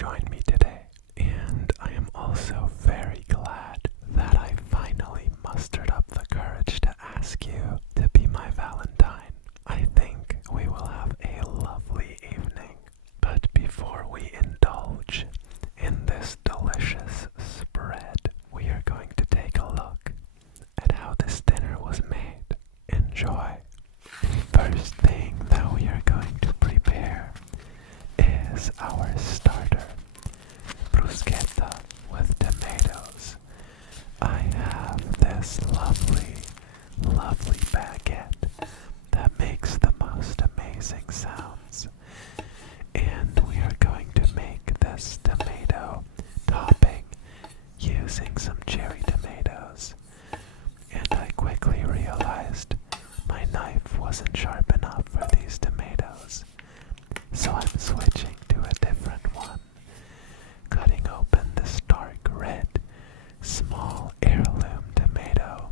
join me today. And I am also very glad that I finally mustered up the courage to ask you to be my Valentine. I think we will have a lovely evening. But before we indulge in this delicious spread, we are going to take a look at how this dinner was made. Enjoy. First thing that we are going to prepare is our starter, bruschetta with tomatoes. I have this lovely, lovely baguette that makes the most amazing sounds. And we are going to make this tomato topping using some cherry tomatoes. And I quickly realized my knife wasn't sharp enough for these tomatoes. So I'm switching to a different one, cutting open this dark red, small heirloom tomato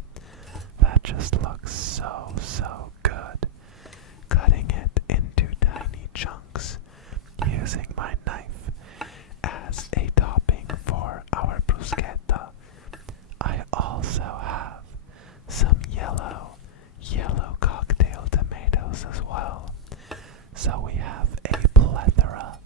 that just looks so good, cutting it into tiny chunks using my knife as a topping for our bruschetta. I also have some yellow cocktail tomatoes as well. So we have a plethora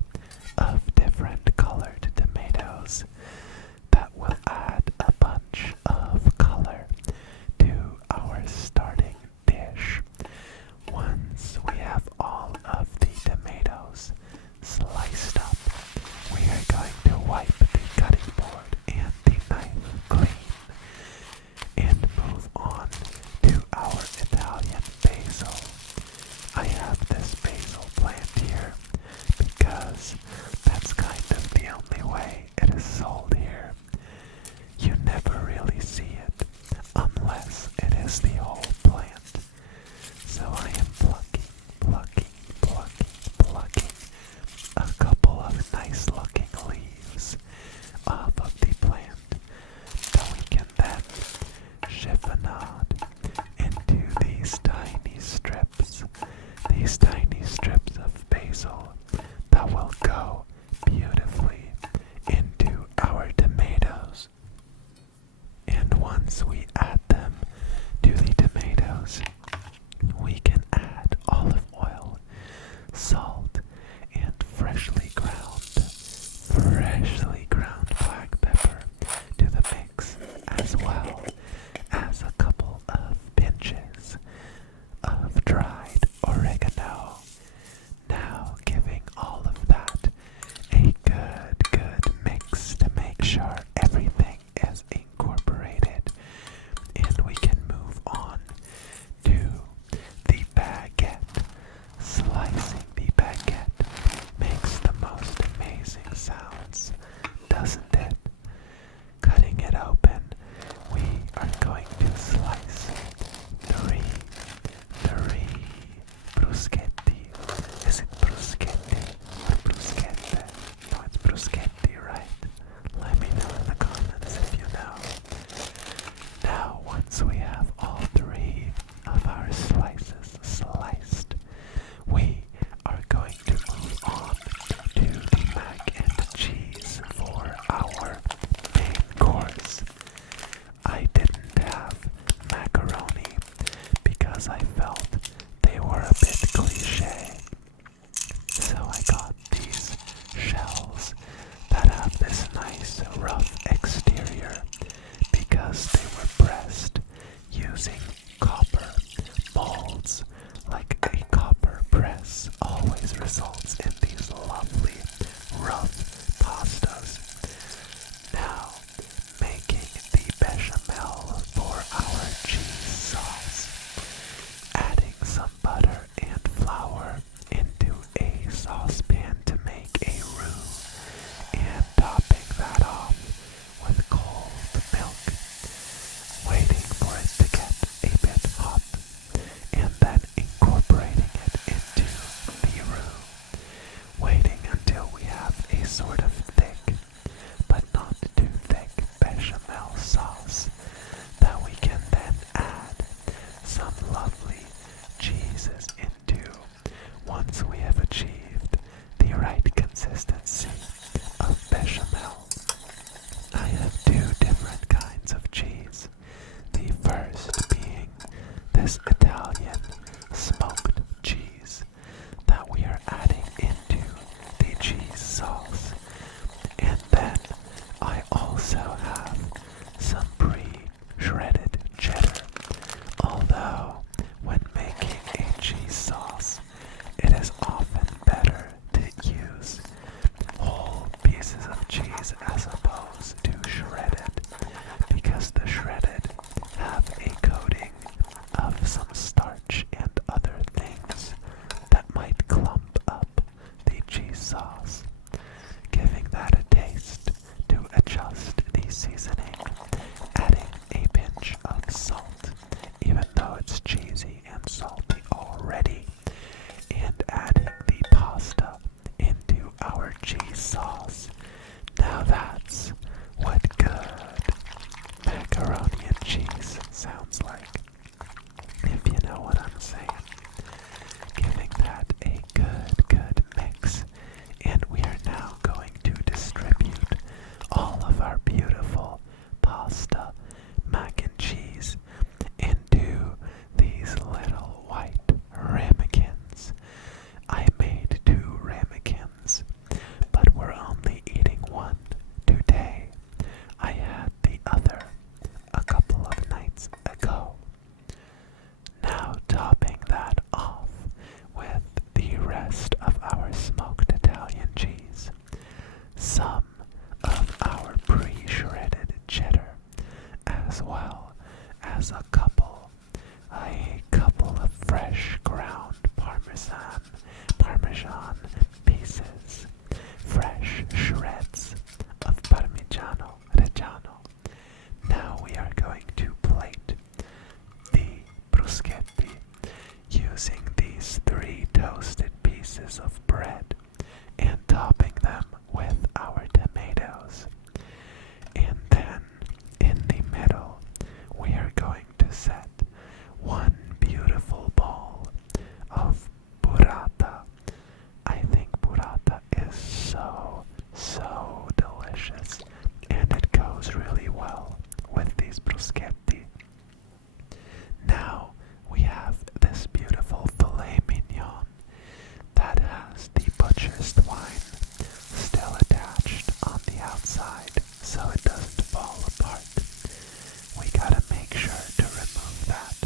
Parmesan pieces, fresh shreds of Parmigiano Reggiano. Now we are going to plate the bruschetti using these 3 toasted pieces of bread and topping them with our tomatoes. And then in the middle, we are going to set one beautiful ball of burrata. I think burrata is so delicious, and it goes really well with these bruschetti. Now we have this beautiful filet mignon that has the butcher's twine still attached on the outside so it doesn't fall apart. We gotta make sure to remove that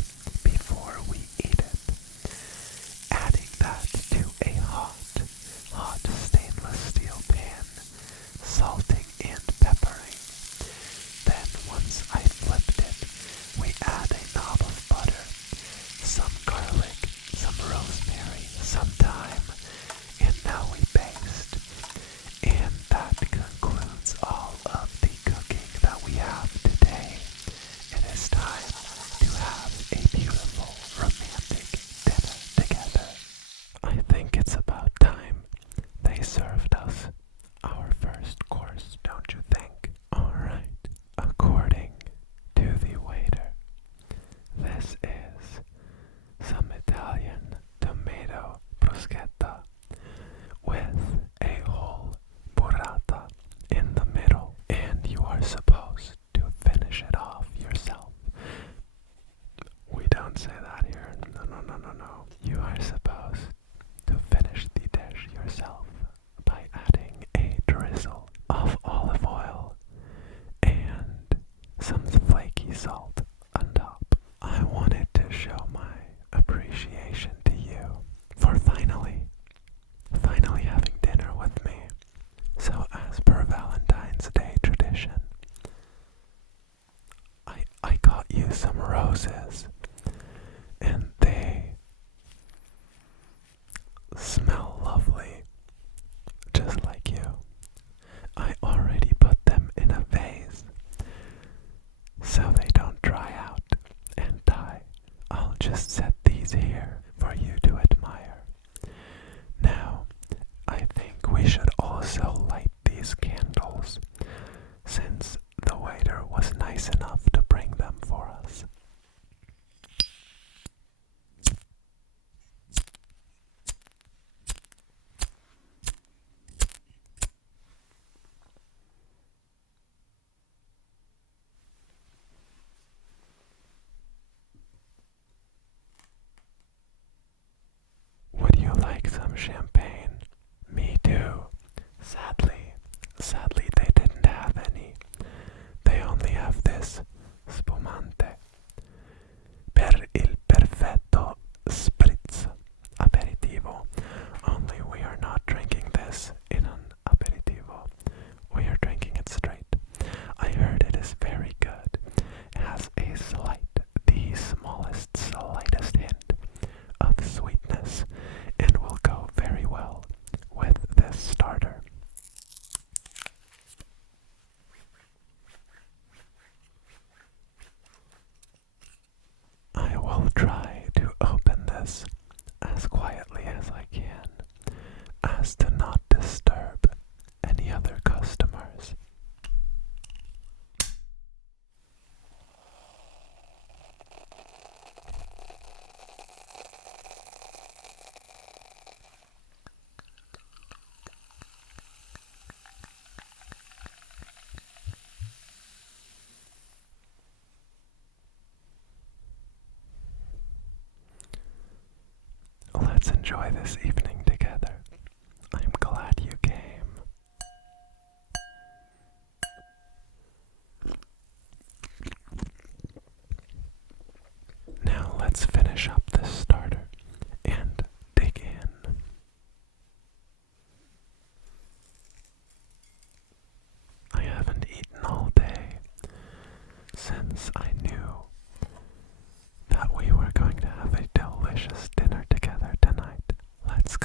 before we eat it. Adding that to a hot stainless steel pan, salting and peppering. Then once I flipped it, we add a knob of butter, some garlic, some rosemary, some thyme, and now we baste. And that concludes all of the cooking that we have today. It is time to have a beautiful romantic dinner together. I think it's about time they served us our first course, don't you think? Alright, according to the waiter, this is some Italian tomato bruschetta with a whole burrata in the middle, and you are supposed to finish it off yourself. We don't say that here. No. You are supposed to finish the dish yourself by adding a drizzle of olive oil and some flaky salt on top. I wanted to show my appreciation to you for finally having dinner with me. So as per Valentine's Day tradition, I got you some roses, and they smell lovely, just like you. I already put them in a vase so they don't dry out and die. I'll just set these here for you to admire. Now, I think we should also light these candles, since the waiter was nice enough to bring them for us. Would you like some champagne? Me too. Sadly they didn't have any. They only have this spumante. Per il perfetto spritz aperitivo. Only we are not drinking this in an aperitivo. We are drinking it straight. I heard it is very good. It has the slightest hint of sweetness, and will go very well with this starter. I will try to open this as quietly as I can, as to not disturb any other customers. Let's enjoy this evening together. I'm glad you came. Now let's finish up this starter and dig in. I haven't eaten all day since I knew that we were going to have a delicious dinner together tonight. Let's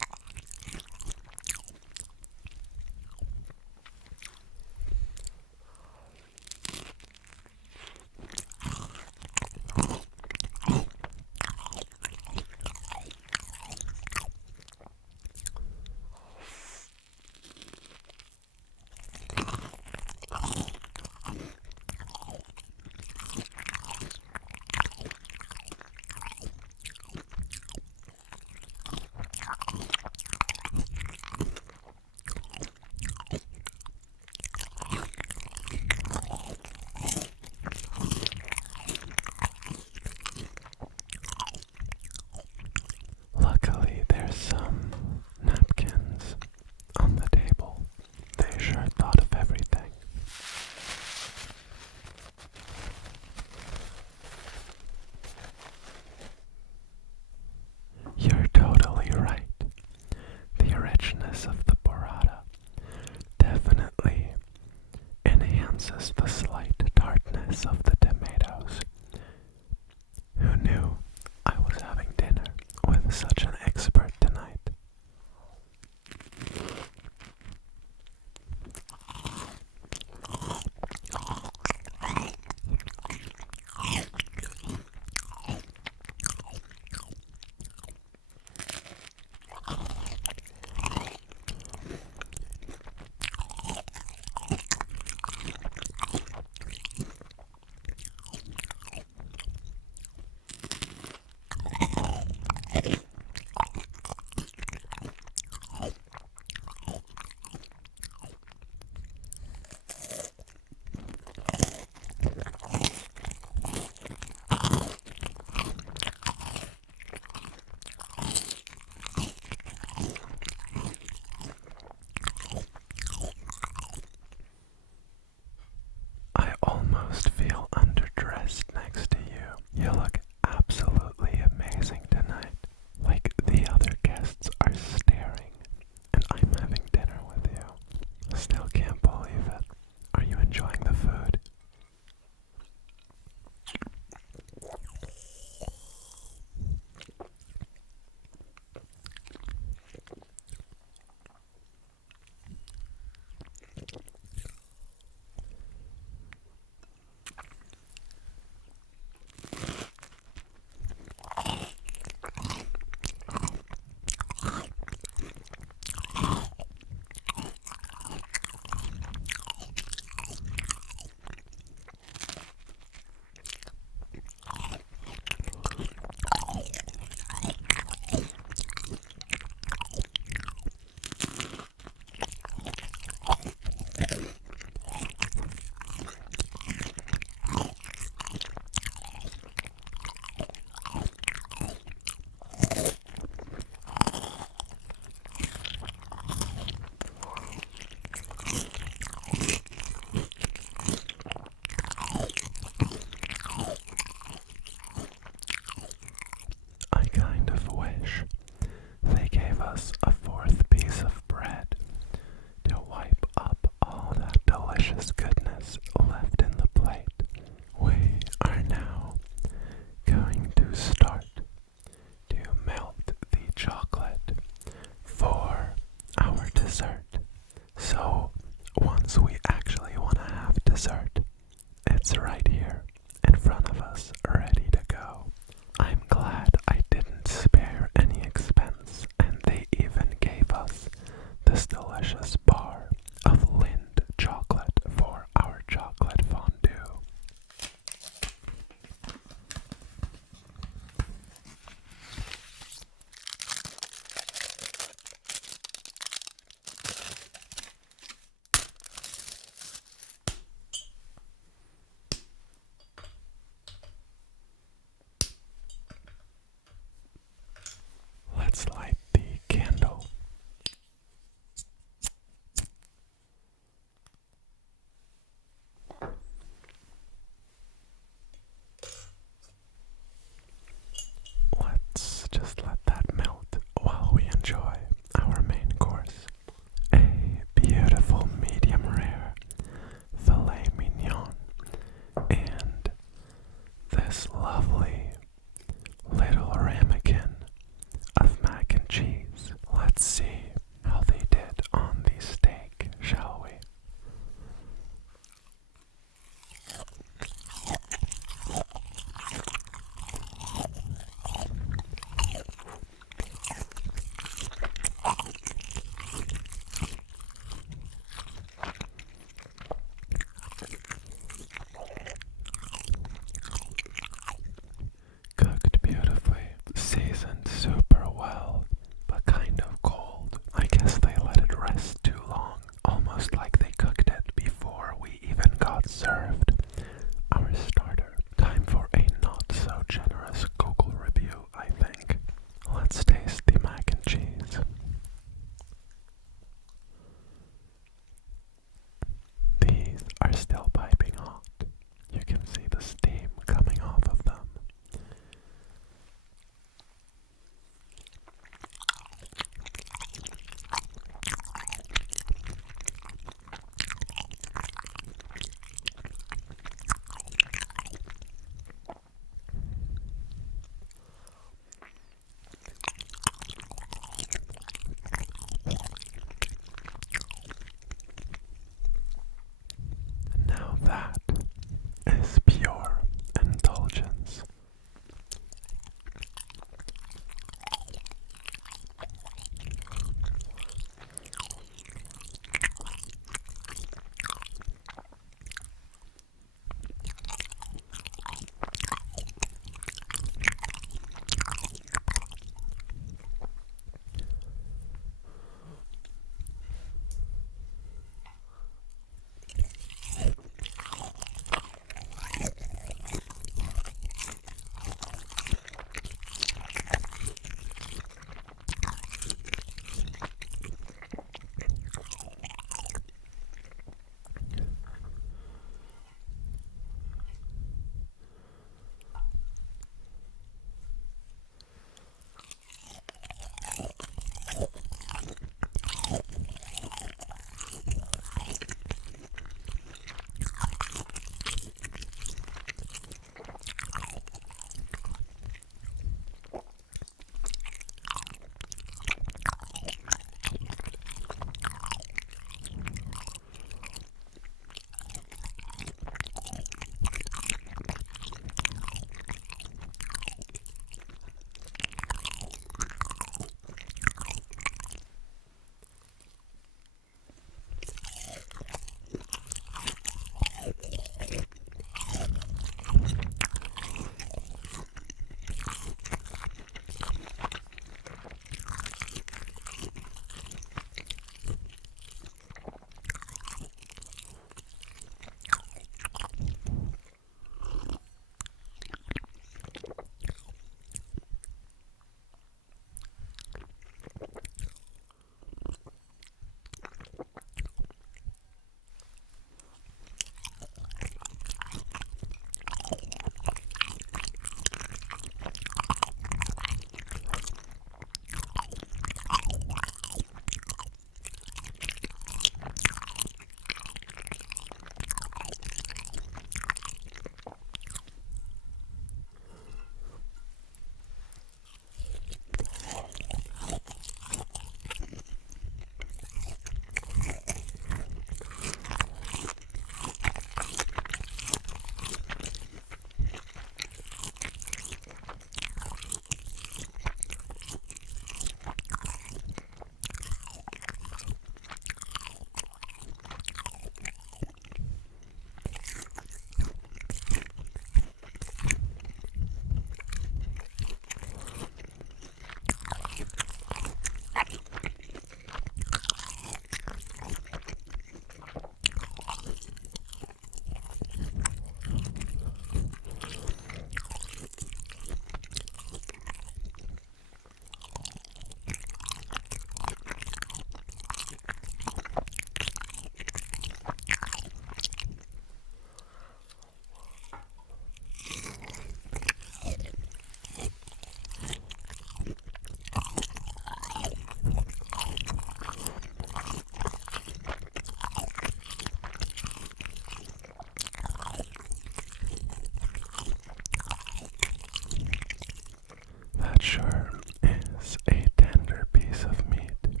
That sure is a tender piece of meat.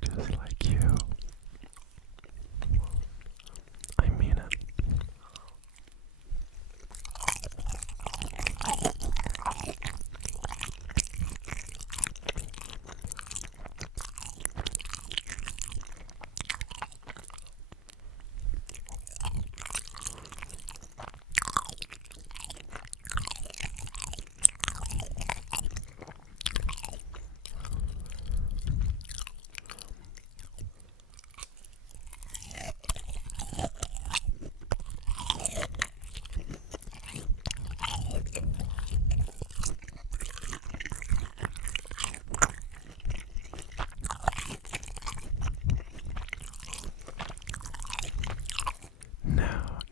Just like you. I mean it.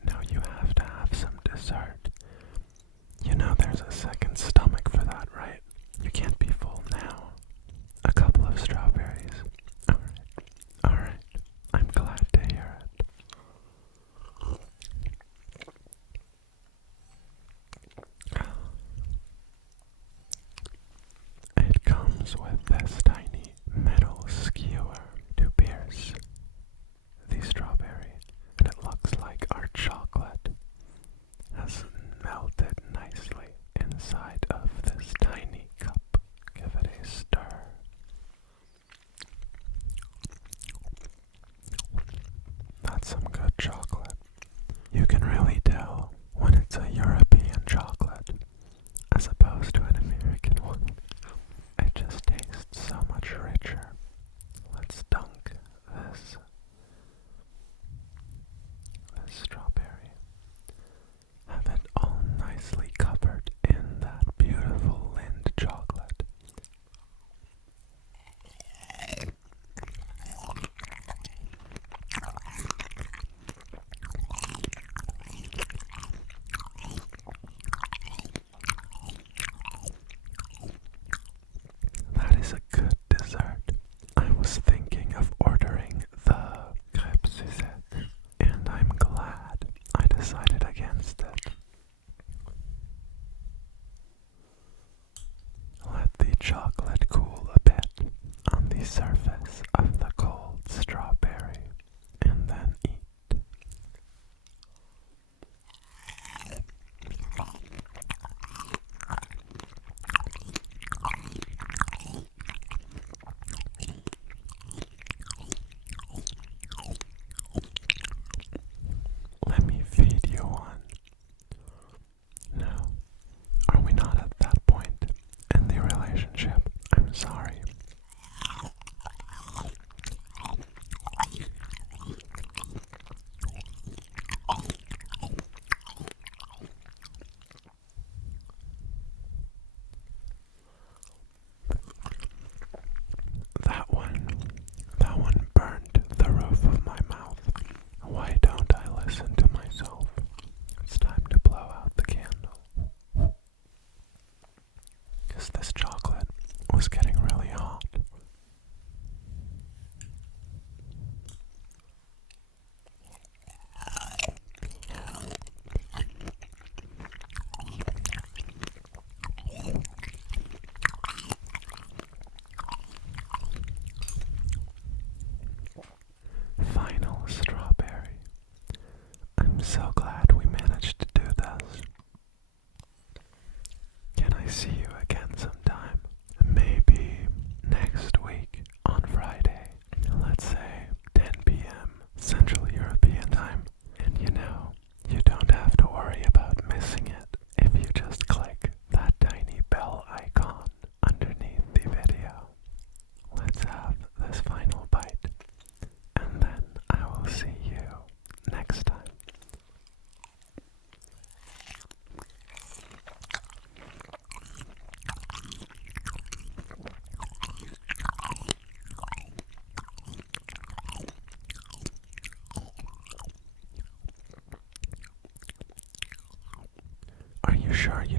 Now you have to have some dessert. You know there's a second stomach for that, right? You can't be full now. A couple of strawberries. Alright. I'm glad to hear it. It comes with this tiny metal skewer to pierce the strawberry, and it looks like our chocolate has melted nicely inside of this tiny cup. Give it a stir. That's some good chocolate. You can really tell when it's a European chocolate as opposed to an American one. It just tastes so much richer. Let's dunk this strawberry. Have it all nicely covered in that beautiful Lind chocolate. That is a good dessert. I was thinking of ordering the crêpe Suzette, and I'm glad I decided against it. Let the chocolate cool a bit on the surface of the cold strawberry, and then eat. Let me feed you one. No, are we not at that point in the relationship? I'm sorry. That one burned the roof of my mouth. Why don't I listen to myself? It's time to blow out the candle. Because this chocolate was getting really hot. Final strawberry. I'm so glad we managed to do this. Can I see you again sometime? Maybe next week on Friday. Let's say 10 p.m. Central European time. And you don't have to worry about missing it if you just click that tiny bell icon underneath the video. Let's have this final bite, and then I will see you next time. Are you sure you